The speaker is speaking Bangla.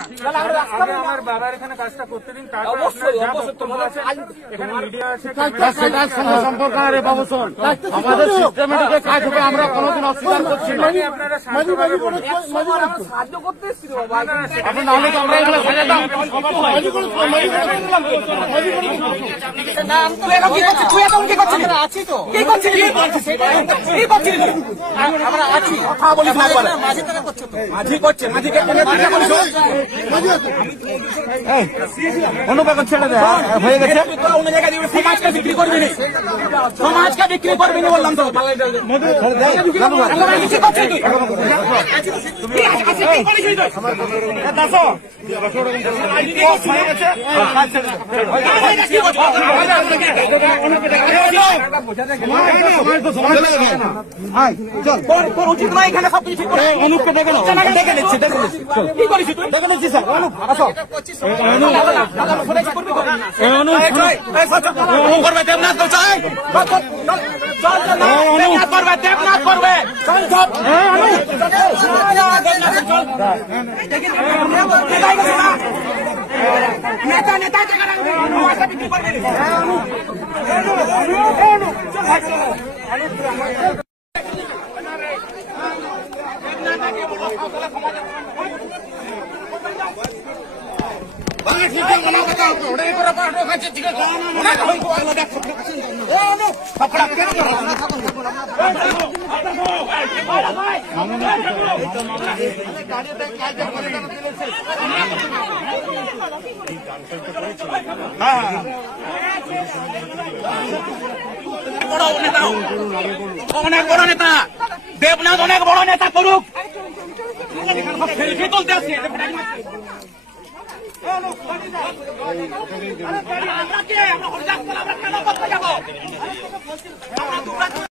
আমার বাবার এখানে কাজটা করতে দিন, এখানে মিডিয়া আছে, সেটার সঙ্গে সম্পর্ক না রে বাবু। শোন, আমাদের সিস্টেমেটিকে কাজ হবে, আমরা কোনোদিন অস্বীকার করছি না। আপনারা সাহায্য করতে এসেছিল আপনি, নাহলে তো আমরা এখানে সাজাতাম। অনুপাত ছেড়ে দেয় হয়ে গেছে। অন্য জায়গায় সমাজকে বিক্রি করবি না, সমাজকে বিক্রি করবি না বললাম তো। উচিত নয় এখানে সবকিছু ঠিক করে। অনুপকে দেখে দেখে নিচ্ছি, দেখে নিচ্ছি, কি করিস তুই? দেখে নিচ্ছি স্যার। অনুপ আসো। করবে দেবনাথ করবে, দেবনাথ করবে। নেতা নেতা বিক্রি করবে। অনেক বড় নেতা দেবনাথ, অনেক বড় নেতা করুক। তুলতে আসছি আমরা কেন করতে যাবো?